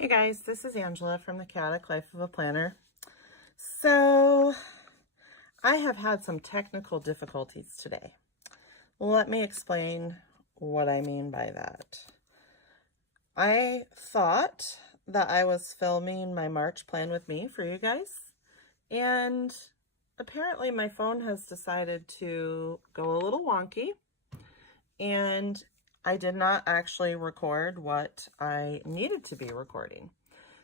Hey guys, this is Angela from the Chaotic Life of a Planner. So I have had some technical difficulties today. Let me explain what I mean by that. I thought that I was filming my March plan with me for you guys, and apparently my phone has decided to go a little wonky, and I did not actually record what I needed to be recording.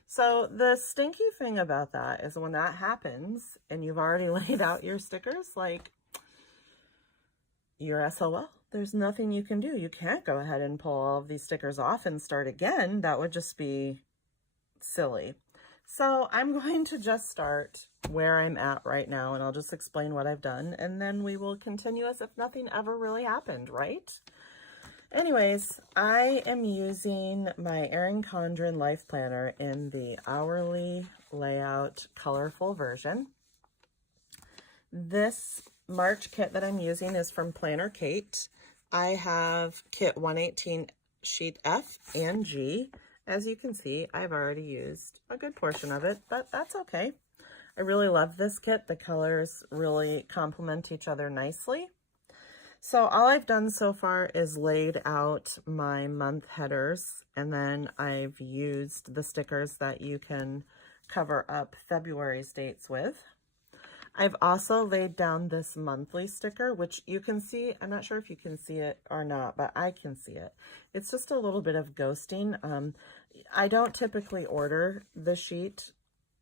So the stinky thing about that is when that happens and you've already laid out your stickers, like, you're SOL. There's nothing you can do. You can't go ahead and pull all of these stickers off and start again. That would just be silly. So I'm going to just start where I'm at right now, and I'll just explain what I've done, and then we will continue as if nothing ever really happened, right? Anyways, I am using my Erin Condren Life Planner in the hourly layout colorful version. This March kit that I'm using is from Planner Kate. I have kit 118 sheet F and G. As you can see, I've already used a good portion of it, but that's okay. I really love this kit. The colors really complement each other nicely. So all I've done so far is laid out my month headers, and then I've used the stickers that you can cover up February's dates with. I've also laid down this monthly sticker, which you can see. I'm not sure if you can see it or not, but I can see it. It's just a little bit of ghosting. I don't typically order the sheet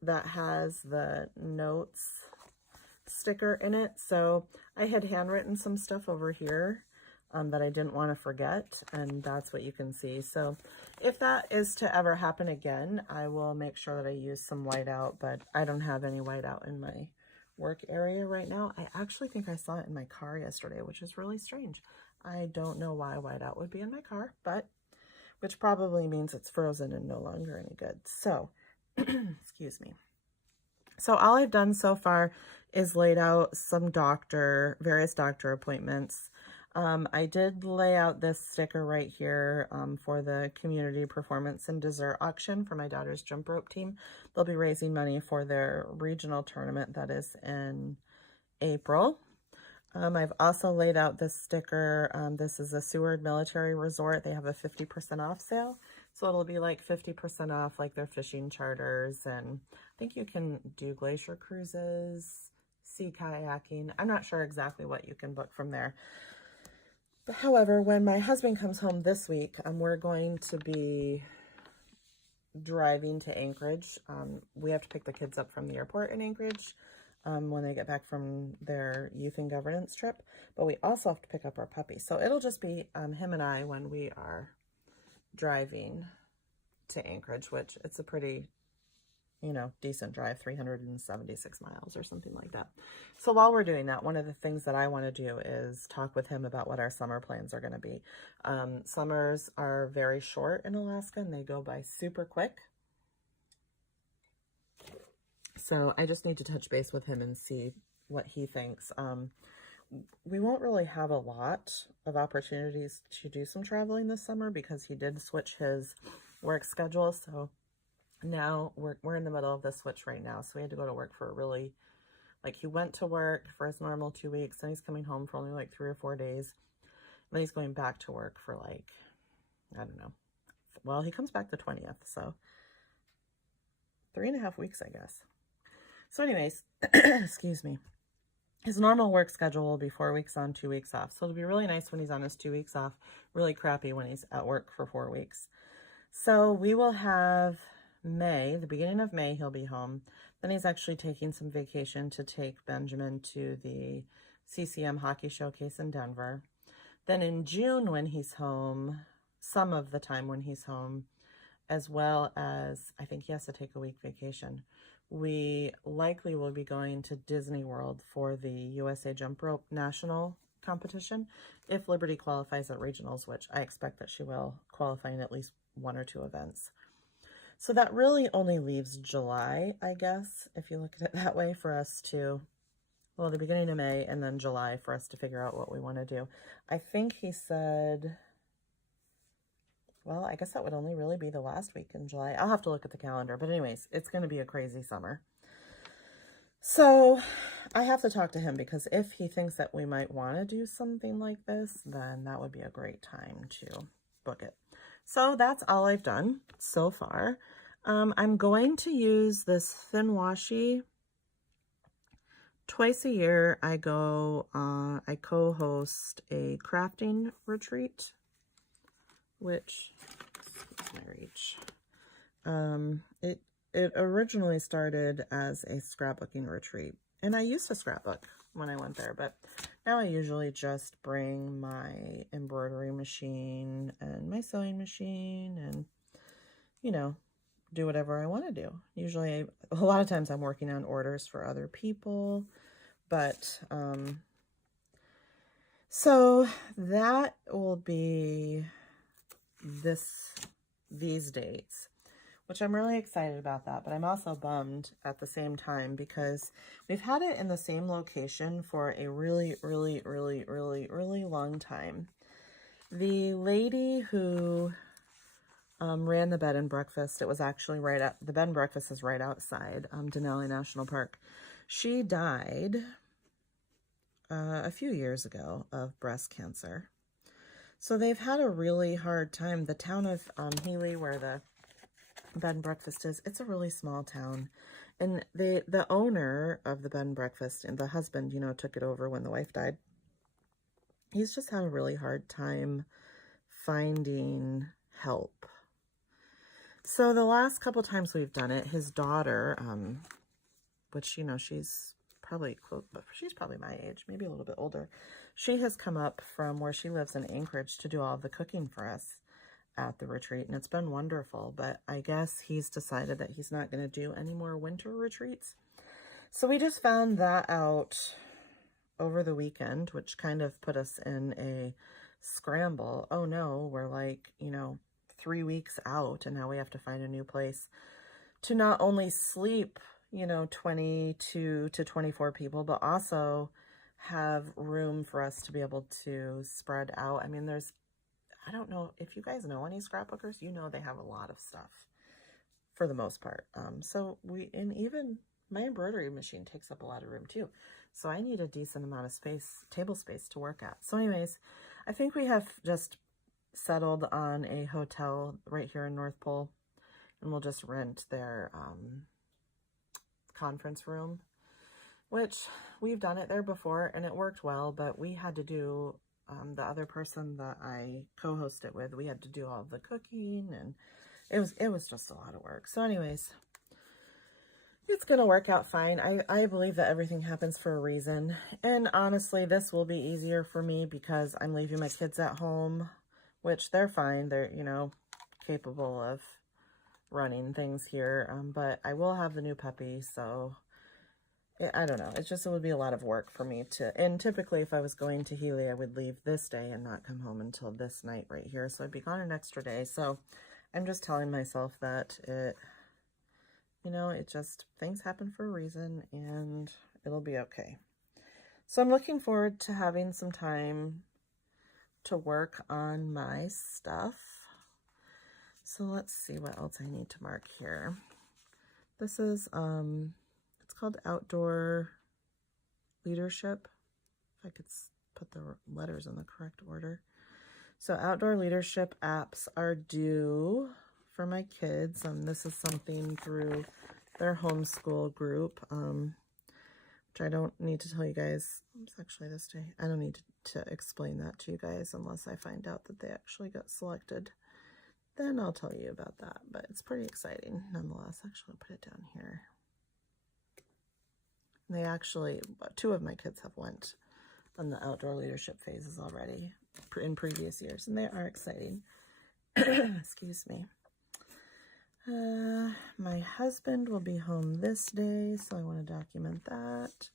that has the notes sticker in it, so I had handwritten some stuff over here that I didn't want to forget, and that's what you can see. So if that is to ever happen again, I will make sure that I use some whiteout, but I don't have any whiteout in my work area right now. I actually think I saw it in my car yesterday, which is really strange. I don't know why whiteout would be in my car, but which probably means it's frozen and no longer any good. So excuse me. So all I've done so far is laid out some various doctor appointments. I did lay out this sticker right here for the community performance and dessert auction for my daughter's jump rope team. They'll be raising money for their regional tournament that is in April. I've also laid out this sticker. This is a Seward Military Resort. They have a 50% off sale. So it'll be like 50% off like their fishing charters. And I think you can do glacier cruises, sea kayaking. I'm not sure exactly what you can book from there. But however, when my husband comes home this week, we're going to be driving to Anchorage. We have to pick the kids up from the airport in Anchorage when they get back from their youth and governance trip, but we also have to pick up our puppy. So it'll just be him and I when we are driving to Anchorage, which it's a pretty, decent drive, 376 miles or something like that. So while we're doing that, one of the things that I want to do is talk with him about what our summer plans are going to be. Summers are very short in Alaska and they go by super quick. So I just need to touch base with him and see what he thinks. We won't really have a lot of opportunities to do some traveling this summer because he did switch his work schedule. So now we're in the middle of the switch right now. So we had to go to work for he went to work for his normal 2 weeks, then he's coming home for only like 3 or 4 days. And then he's going back to work for I don't know. Well, he comes back the 20th, so 3.5 weeks, I guess. So anyways, excuse me. His normal work schedule will be 4 weeks on, 2 weeks off. So it'll be really nice when he's on his 2 weeks off, really crappy when he's at work for 4 weeks. So we will have May, the beginning of May, he'll be home. Then he's actually taking some vacation to take Benjamin to the CCM hockey showcase in Denver. Then in June when he's home, some of the time when he's home, as well as I think he has to take a week vacation, we likely will be going to Disney World for the USA Jump Rope National competition if Liberty qualifies at regionals, which I expect that she will qualify in at least 1 or 2 events. So that really only leaves July, I guess, if you look at it that way, for us to, well, the beginning of May and then July for us to figure out what we want to do. I think he said well, I guess that would only really be the last week in July. I'll have to look at the calendar. But anyways, it's going to be a crazy summer. So I have to talk to him, because if he thinks that we might want to do something like this, then that would be a great time to book it. So that's all I've done so far. I'm going to use this thin washi. Twice a year, I co-host a crafting retreat, which, excuse my reach. It originally started as a scrapbooking retreat, and I used to scrapbook when I went there, but now I usually just bring my embroidery machine and my sewing machine and, you know, do whatever I want to do. Usually, a lot of times I'm working on orders for other people, but, so that will be these dates, which I'm really excited about that, but I'm also bummed at the same time, because we've had it in the same location for a really, really, really, really, really long time. The lady who ran the bed and breakfast, it was actually the bed and breakfast is right outside Denali National Park. She died a few years ago of breast cancer. So they've had a really hard time. The town of Healy, where the bed and breakfast is, it's a really small town. And the owner of the bed and breakfast, and the husband, you know, took it over when the wife died. He's just had a really hard time finding help. So the last couple times we've done it, his daughter, which, you know, she's probably my age, maybe a little bit older. She has come up from where she lives in Anchorage to do all of the cooking for us at the retreat, and it's been wonderful. But I guess he's decided that he's not going to do any more winter retreats. So we just found that out over the weekend, which kind of put us in a scramble. Oh no, we're like, you know, 3 weeks out, and now we have to find a new place to not only sleep, you know, 22 to 24 people, but also have room for us to be able to spread out. I mean, I don't know if you guys know any scrapbookers, you know, they have a lot of stuff for the most part. And even my embroidery machine takes up a lot of room too. So I need a decent amount of space, table space to work at. So anyways, I think we have just settled on a hotel right here in North Pole, and we'll just rent their conference room, which we've done it there before and it worked well, but we had to do, the other person that I co-host it with, we had to do all the cooking, and it was just a lot of work. So anyways, it's going to work out fine. I believe that everything happens for a reason. And honestly, this will be easier for me because I'm leaving my kids at home, which they're fine. They're, you know, capable of running things here. But I will have the new puppy, so I don't know. It would be a lot of work for me and typically if I was going to Healy, I would leave this day and not come home until this night right here. So I'd be gone an extra day. So I'm just telling myself that you know, things happen for a reason, and it'll be okay. So I'm looking forward to having some time to work on my stuff. So let's see what else I need to mark here. This is, it's called Outdoor Leadership. If I could put the letters in the correct order. So Outdoor Leadership apps are due for my kids. This is something through their homeschool group, which I don't need to tell you guys. It's actually this day. I don't need to explain that to you guys unless I find out that they actually got selected. Then I'll tell you about that, but it's pretty exciting nonetheless. Actually, I'll put it down here. They actually, 2 of my kids have went on the outdoor leadership phases already in previous years, and they are exciting. Excuse me. My husband will be home this day, so I want to document that.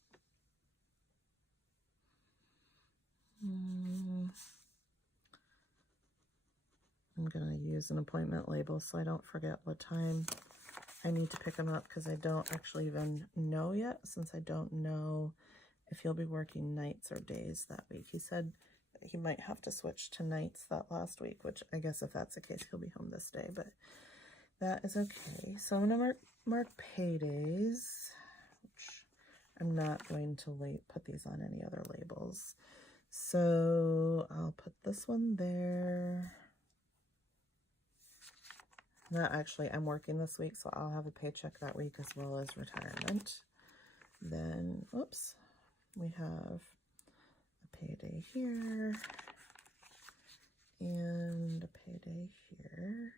I'm going to use an appointment label so I don't forget what time I need to pick him up, because I don't actually even know yet, since I don't know if he'll be working nights or days that week. He said he might have to switch to nights that last week, which I guess if that's the case, he'll be home this day, but that is okay. So I'm going to mark paydays, which I'm not going to put these on any other labels. So I'll put this one there. That actually, I'm working this week, so I'll have a paycheck that week as well as retirement. Then, oops, we have a payday here and a payday here.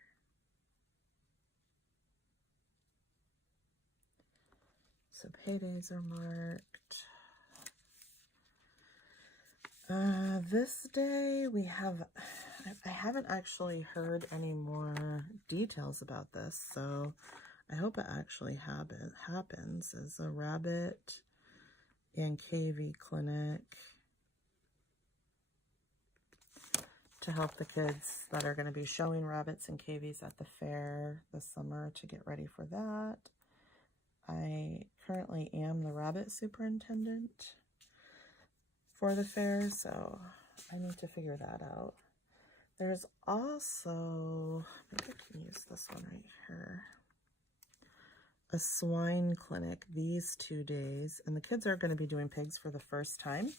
So paydays are marked. This day we have, I haven't actually heard any more details about this, so I hope it actually happens. As a rabbit and KV clinic to help the kids that are going to be showing rabbits and KVs at the fair this summer to get ready for that. I currently am the rabbit superintendent for the fair, so I need to figure that out. There's also, maybe I can use this one right here, a swine clinic these 2 days, and the kids are going to be doing pigs for the first time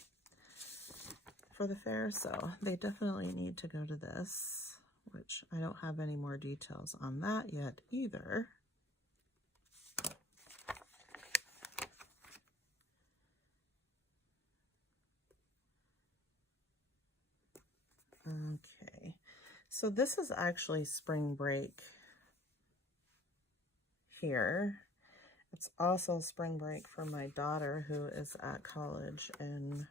for the fair, so they definitely need to go to this, which I don't have any more details on that yet either. Okay, so this is actually spring break here. It's also spring break for my daughter who is at college in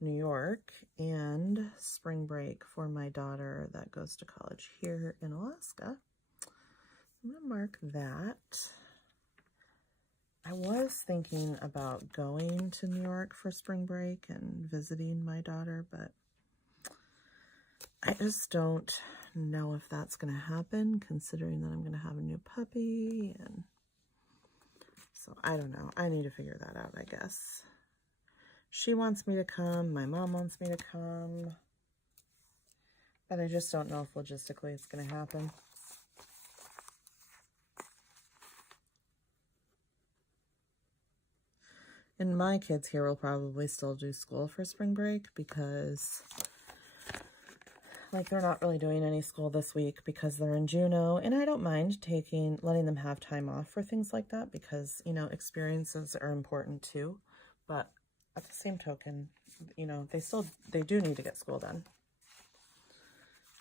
New York, and spring break for my daughter that goes to college here in Alaska. I'm going to mark that. I was thinking about going to New York for spring break and visiting my daughter, but I just don't know if that's going to happen, considering that I'm going to have a new puppy, and so I don't know. I need to figure that out, I guess. She wants me to come, my mom wants me to come, but I just don't know if logistically it's going to happen. And my kids here will probably still do school for spring break because, like, they're not really doing any school this week because they're in Juneau, and I don't mind letting them have time off for things like that because, you know, experiences are important too, but at the same token, you know, they do need to get school done.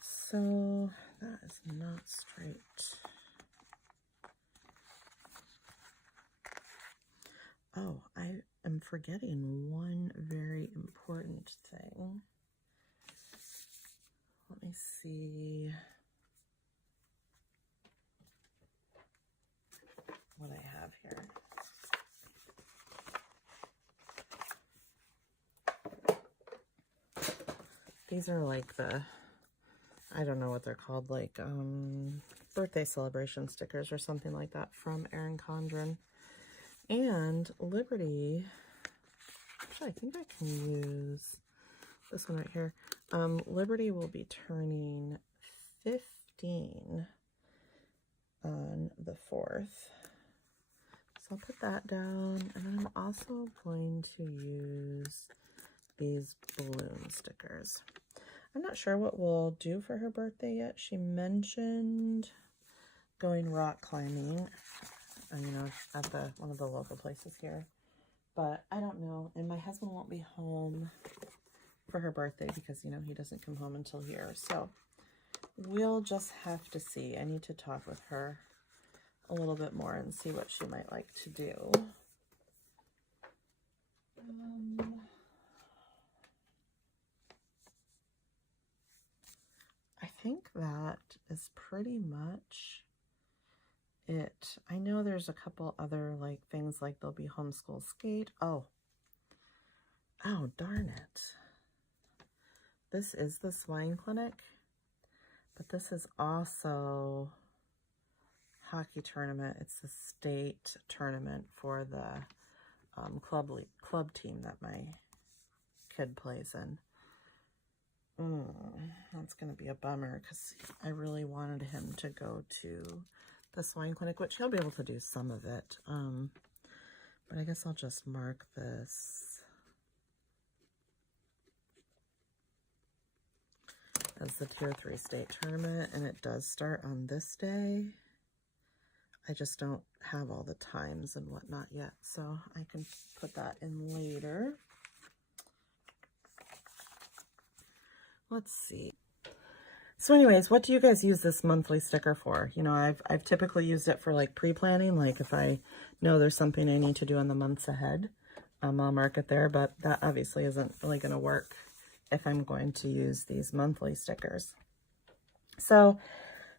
So that is not straight. Oh, I am forgetting one very important thing. Let me see what I have here. These are like I don't know what they're called, like birthday celebration stickers or something like that from Erin Condren. And Liberty, actually I think I can use this one right here. Liberty will be turning 15 on the 4th. So I'll put that down, and then I'm also going to use these balloon stickers. I'm not sure what we'll do for her birthday yet. She mentioned going rock climbing, you know, at one of the local places here, but I don't know. And my husband won't be home for her birthday because, you know, he doesn't come home until here. So we'll just have to see. I need to talk with her a little bit more and see what she might like to do. I think that is pretty much it. I know there's a couple other like things, like there'll be homeschool skate. Oh, darn it. This is the swine clinic, but this is also hockey tournament. It's the state tournament for the club team that my kid plays in. That's going to be a bummer because I really wanted him to go to the swine clinic, which he'll be able to do some of it. But I guess I'll just mark this as the Tier 3 state tournament, and it does start on this day. I just don't have all the times and whatnot yet, so I can put that in later. Let's see. So anyways, what do you guys use this monthly sticker for? You know, I've typically used it for like pre-planning, like if I know there's something I need to do in the months ahead, I'll mark it there, but that obviously isn't really going to work if I'm going to use these monthly stickers. So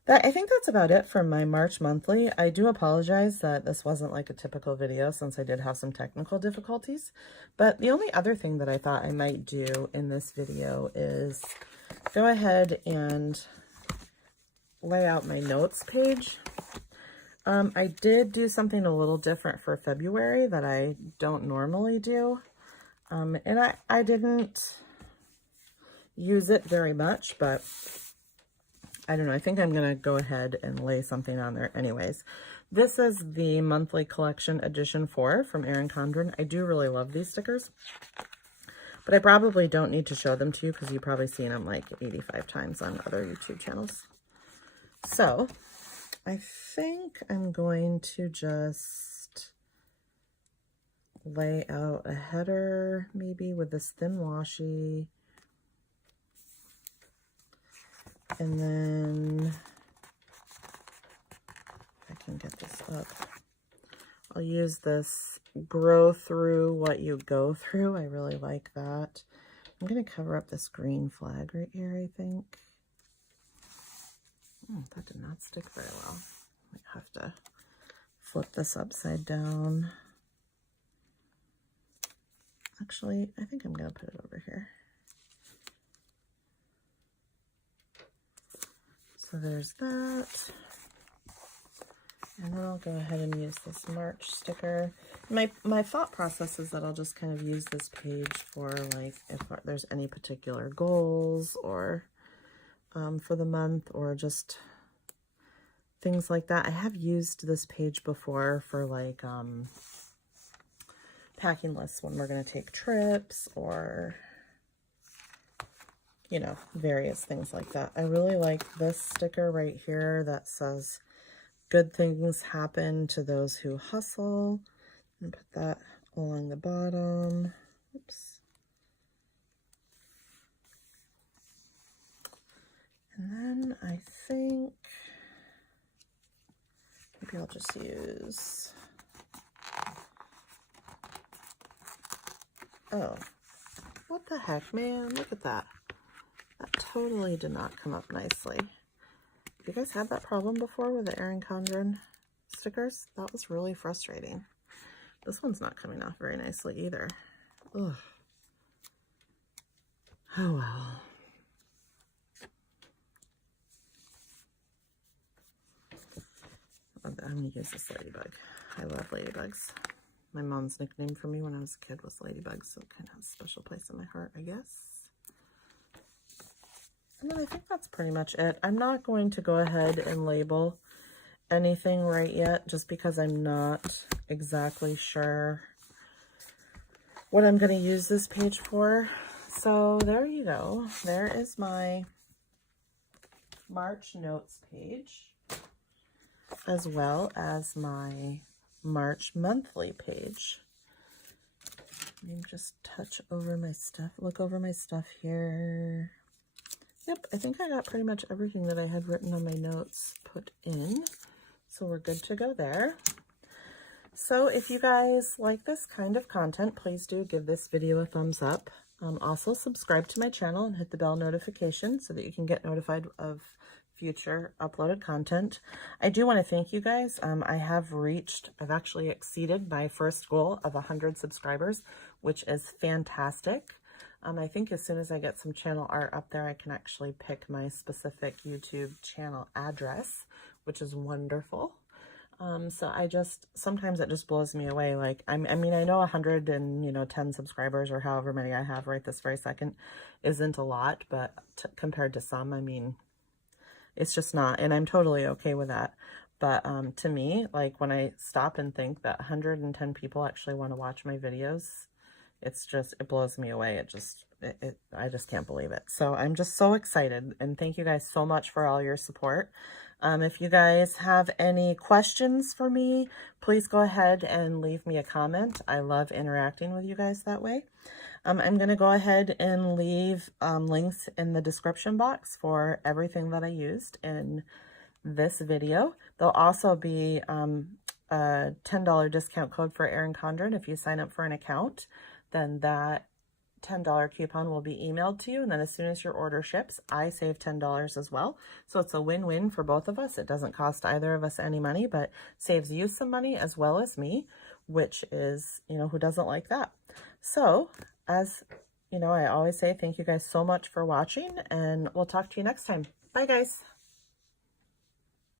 I think that's about it for my March monthly. I do apologize that this wasn't like a typical video since I did have some technical difficulties, but the only other thing that I thought I might do in this video is go ahead and lay out my notes page. I did do something a little different for February that I don't normally do, and I didn't use it very much, but I don't know. I think I'm going to go ahead and lay something on there anyways. This is the monthly collection edition 4 from Erin Condren. I do really love these stickers, but I probably don't need to show them to you because you've probably seen them like 85 times on other YouTube channels. So I think I'm going to just lay out a header maybe with this thin washi. And then, if I can get this up, I'll use this grow through what you go through. I really like that. I'm going to cover up this green flag right here, I think. That did not stick very well. I have to flip this upside down. Actually, I think I'm going to put it over here. So there's that, and then I'll go ahead and use this March sticker. My thought process is that I'll just kind of use this page for like if there's any particular goals or for the month or just things like that. I have used this page before for like packing lists when we're going to take trips or, you know, various things like that. I really like this sticker right here that says, good things happen to those who hustle. And put that along the bottom. Oops. And then I think maybe I'll just use, oh, what the heck, man? Look at that. That totally did not come up nicely. Have you guys had that problem before with the Erin Condren stickers? That was really frustrating. This one's not coming off very nicely either. Ugh. Oh well. I'm going to use this ladybug. I love ladybugs. My mom's nickname for me when I was a kid was Ladybug, so it kind of has a special place in my heart, I guess. And then I think that's pretty much it. I'm not going to go ahead and label anything right yet, just because I'm not exactly sure what I'm going to use this page for. So there you go. There is my March notes page, as well as my March monthly page. Let me just touch over my stuff, look over my stuff here. Yep, I think I got pretty much everything that I had written on my notes put in. So we're good to go there. So if you guys like this kind of content, please do give this video a thumbs up. Also subscribe to my channel and hit the bell notification so that you can get notified of future uploaded content. I do want to thank you guys. I've actually exceeded my first goal of 100 subscribers, which is fantastic. I think as soon as I get some channel art up there, I can actually pick my specific YouTube channel address, which is wonderful. So sometimes it just blows me away. Like, I mean, I know 110 subscribers or however many I have right this very second isn't a lot, but compared to some, I mean, it's just not, and I'm totally okay with that. But to me, like, when I stop and think that 110 people actually want to watch my videos, it blows me away. I just can't believe it. So I'm just so excited, and thank you guys so much for all your support. If you guys have any questions for me, please go ahead and leave me a comment. I love interacting with you guys that way. I'm going to go ahead and leave links in the description box for everything that I used in this video. There'll also be a $10 discount code for Erin Condren. If you sign up for an account, then that $10 coupon will be emailed to you, and then as soon as your order ships, I save $10 as well. So it's a win-win for both of us. It doesn't cost either of us any money, but saves you some money as well as me, which is, you know, who doesn't like that? So, as you know, I always say, thank you guys so much for watching, and we'll talk to you next time. Bye, guys.